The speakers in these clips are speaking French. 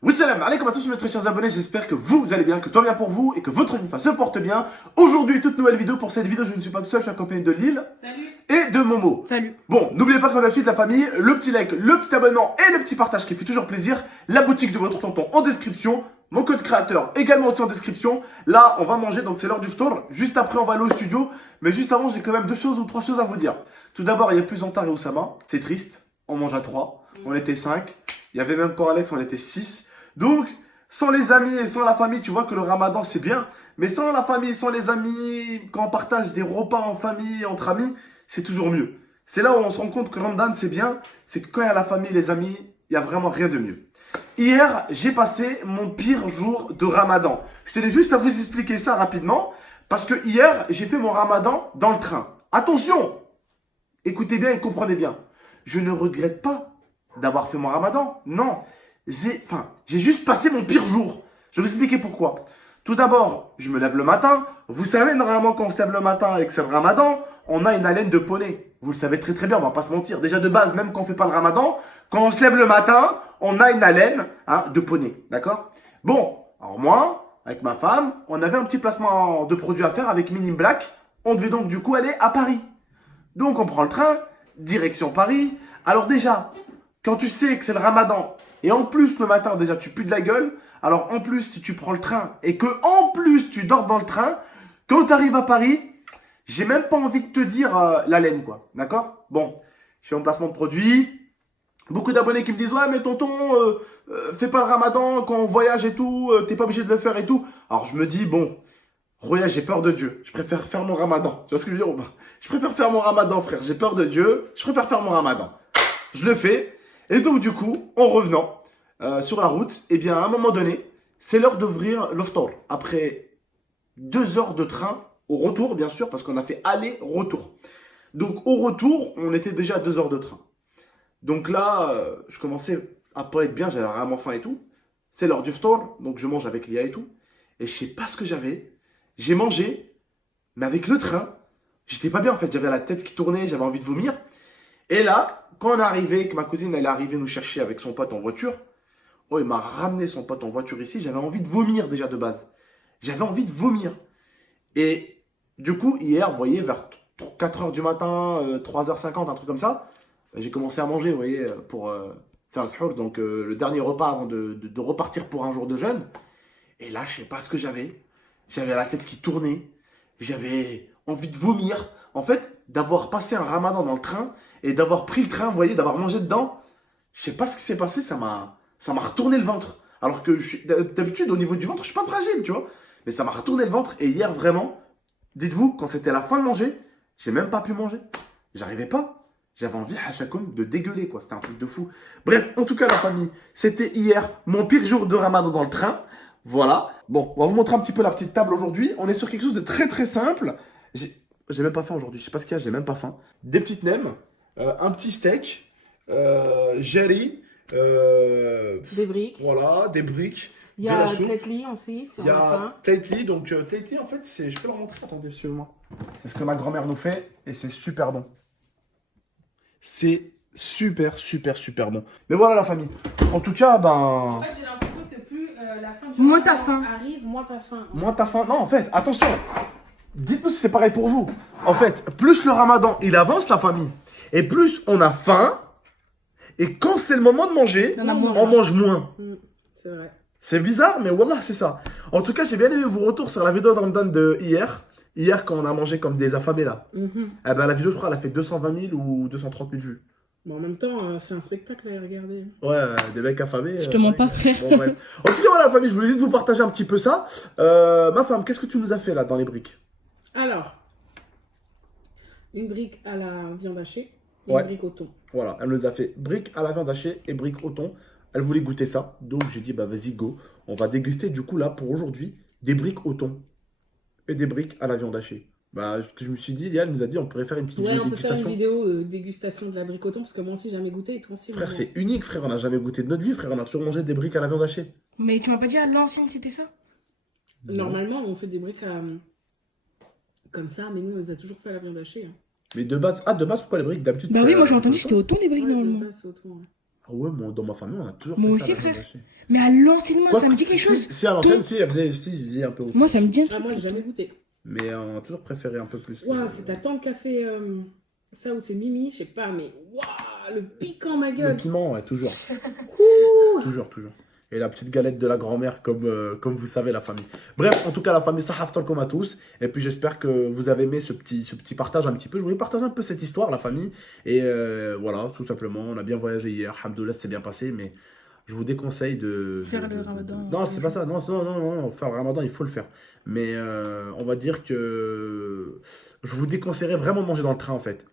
Oui, salam alaikum à tous mes très chers abonnés, j'espère que vous allez bien, que tout va bien pour vous et que votre Nifa se porte bien. Aujourd'hui, toute nouvelle vidéo. Pour cette vidéo, je ne suis pas tout seul, je suis accompagné de Lille. Salut. Et de Momo. Salut. Bon, n'oubliez pas comme d'habitude la famille, le petit like, le petit abonnement et le petit partage qui fait toujours plaisir. La boutique de votre tonton en description. Mon code créateur également aussi en description. Là, on va manger, donc c'est l'heure du ftour. Juste après, on va aller au studio. Mais juste avant, j'ai quand même 2 ou 3 choses à vous dire. Tout d'abord, il y a plus Antar et Oussama. C'est triste. On mange à 3. On était 5. Il y avait même quand Alex, on était 6. Donc, sans les amis et sans la famille, tu vois que le ramadan c'est bien. Mais sans la famille, sans les amis, quand on partage des repas en famille, entre amis, c'est toujours mieux. C'est là où on se rend compte que Ramadan c'est bien. C'est que quand il y a la famille, les amis, il n'y a vraiment rien de mieux. Hier, j'ai passé mon pire jour de ramadan. Je tenais juste à vous expliquer ça rapidement. Parce que hier, j'ai fait mon ramadan dans le train. Attention! Écoutez bien et comprenez bien. Je ne regrette pas d'avoir fait mon ramadan. Non. J'ai juste passé mon pire jour. Je vais vous expliquer pourquoi. Tout d'abord, je me lève le matin. Vous savez, normalement, quand on se lève le matin et que c'est le ramadan, on a une haleine de poney. Vous le savez très très bien, on va pas se mentir. Déjà de base, même quand on fait pas le ramadan, quand on se lève le matin, on a une haleine de poney. D'accord? Bon, alors moi, avec ma femme, on avait un petit placement de produit à faire avec Minim Black. On devait donc du coup aller à Paris. Donc on prend le train, direction Paris. Alors déjà, quand tu sais que c'est le ramadan, et en plus le matin déjà tu pues de la gueule, alors en plus si tu prends le train et que en plus tu dors dans le train, quand tu arrives à Paris, j'ai même pas envie de te dire la laine quoi, d'accord? Bon, je fais mon placement de produit. Beaucoup d'abonnés qui me disent ouais mais tonton, fais pas le ramadan quand on voyage et tout, t'es pas obligé de le faire et tout. Alors je me dis bon, Roya, j'ai peur de Dieu. Je préfère faire mon ramadan. Tu vois ce que je veux dire ou pas? Je préfère faire mon ramadan, frère. J'ai peur de Dieu. Je préfère faire mon ramadan. Je le fais. Et donc, du coup, en revenant sur la route, eh bien, à un moment donné, c'est l'heure d'ouvrir l'oftor. Après 2 heures de train, au retour, bien sûr, parce qu'on a fait aller-retour. Donc, au retour, on était déjà à 2 heures de train. Donc là, je commençais à pas être bien. J'avais vraiment faim et tout. C'est l'heure du ftor. Donc, je mange avec Lia et tout. Et je sais pas ce que j'avais. J'ai mangé, mais avec le train, j'étais pas bien en fait. J'avais la tête qui tournait, j'avais envie de vomir. Et là, quand on est arrivé, que ma cousine elle est arrivée nous chercher avec son pote en voiture, oh, il m'a ramené son pote en voiture ici. J'avais envie de vomir déjà de base. J'avais envie de vomir. Et du coup, hier, vous voyez, vers 4 heures du matin, 3h50, un truc comme ça, j'ai commencé à manger, vous voyez, pour faire le suhour, donc le dernier repas avant de repartir pour un jour de jeûne. Et là, je sais pas ce que j'avais. J'avais la tête qui tournait. J'avais envie de vomir. En fait, d'avoir passé un ramadan dans le train et d'avoir pris le train, vous voyez, d'avoir mangé dedans, je sais pas ce qui s'est passé, ça m'a retourné le ventre. Alors que d'habitude, au niveau du ventre, je suis pas fragile, tu vois. Mais ça m'a retourné le ventre. Et hier, vraiment, dites-vous, quand c'était la fin de manger, j'ai même pas pu manger. J'arrivais pas. J'avais envie, hachakoum, de dégueuler, quoi. C'était un truc de fou. Bref, en tout cas, la famille, c'était hier mon pire jour de ramadan dans le train. Voilà. Bon, on va vous montrer un petit peu la petite table aujourd'hui. On est sur quelque chose de très très simple. J'ai même pas faim aujourd'hui. Je sais pas ce qu'il y a, j'ai même pas faim. Des petites nems, un petit steak, jerry, Des briques. voilà, des briques, Il y de la a soupe. Tletli aussi, c'est Il y a enfin. Tlately. Donc Tlately, en fait, c'est, je peux leur montrer. Attendez, suivez-moi. C'est ce que ma grand-mère nous fait et c'est super bon. C'est super, super, super bon. Mais voilà la famille. En tout cas, ben. En fait, j'ai l'impression que plus la fin du Moins t'as ramadan faim. arrive, moins t'as faim. Moins t'as faim. Non, en fait, attention. Dites-nous si c'est pareil pour vous. En fait, plus le ramadan il avance, la famille, et plus on a faim, et quand c'est le moment de manger, On a moins on faim. mange moins. C'est vrai. C'est bizarre, mais voilà, c'est ça. En tout cas, j'ai bien aimé vos retours sur la vidéo de Ramadan de hier. Hier, quand on a mangé comme des affamés là. Eh ben, la vidéo, je crois, elle a fait 220 000 ou 230 000 vues. Bon, en même temps, c'est un spectacle à regarder. Ouais, des mecs affamés. Je te mens pas, frère. Bon, bref. En tout cas, voilà, la famille, je voulais juste vous partager un petit peu ça. Ma femme, qu'est-ce que tu nous as fait là dans les briques? Alors, une brique à la viande hachée et Ouais. une brique au thon. Voilà, elle nous a fait briques à la viande hachée et briques au thon. Elle voulait goûter ça, donc j'ai dit bah vas-y go. On va déguster du coup là pour aujourd'hui des briques au thon et des briques à la viande hachée. Bah ce que je me suis dit, Léa elle nous a dit on pourrait faire une petite Ouais, vidéo on peut faire une dégustation. vidéo dégustation de la brique au thon parce que moi aussi, j'ai jamais goûté et toi aussi. Frère, maman. c'est unique, frère, on n'a jamais goûté de notre vie, frère, on a toujours mangé des briques à la viande hachée. Mais tu m'as pas dit à l'ancienne c'était ça? Normalement, on fait des briques comme ça, mais nous, on les a toujours fait à la viande hachée. Hein. Mais de base, de base pourquoi les briques d'habitude Bah c'est oui, à moi j'ai la entendu viande c'était au thon des briques Ouais, de normalement. base, c'est au thon. Ouais. Ah ouais, moi, dans ma famille, on a toujours Moi fait aussi, ça. la frère. viande hachée. Mais à l'ancienne, moi, Quoi ça que- me dit quelque chose. Si, à l'ancienne, si, elle faisait un peu autre. Moi, ça me dit un Ah, truc. moi, j'ai jamais goûté. Mais on a toujours préféré un peu plus. Waouh, c'est ta tante qui a fait ça ou c'est Mimi, je sais pas, mais waouh, le piquant, ma Le gueule. piment, ouais, toujours. Toujours, toujours. Et la petite galette de la grand-mère, comme vous savez, la famille. Bref, en tout cas, la famille Sahaf comme à tous. Et puis, j'espère que vous avez aimé ce petit partage un petit peu. Je voulais partager un peu cette histoire, la famille. Et voilà, tout simplement. On a bien voyagé hier. Alhamdoulilah, c'est bien passé. Mais je vous déconseille de. Faire le ramadan. Non, c'est pas ça. Non, non, non, non. Faire le ramadan, il faut le faire. Mais on va dire que. Je vous déconseillerais vraiment de manger dans le train, en fait.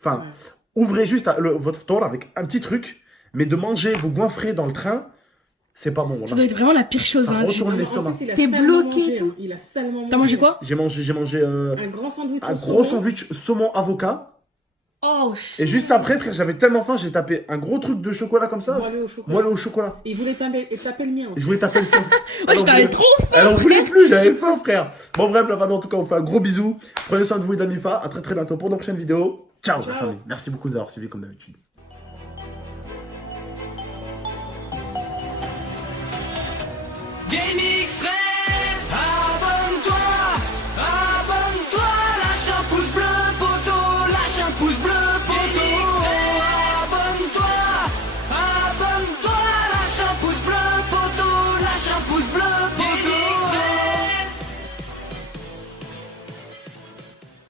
Enfin, Ouais. ouvrez juste votre tour avec un petit truc. Mais de manger vous goinfrer dans le train. C'est pas bon. Ça Voilà. doit être vraiment la pire chose. Ça Hein. retourne En l'estomac. plus, il a T'es salement bloqué mangé, et tout. hein. Il a salement T'as mangé quoi? J'ai mangé Un grand sandwich un au gros saumon. sandwich saumon avocat. Oh, Et juste après, frère, j'avais tellement faim, j'ai tapé un gros truc de chocolat comme ça. Moelleux au chocolat. Moelleux au chocolat. Et il voulait taper le mien Et aussi. je voulais taper le sien. Ouais, je t'avais trop. Elle en voulait plus, j'avais faim, frère. Bon, bref, la famille, en tout cas, on fait un gros bisou. Prenez soin de vous et d'Amifa. À très très bientôt pour de prochaines vidéos. Ciao, la Ciao. famille. Merci beaucoup de nous avoir suivis comme d'habitude. Gaming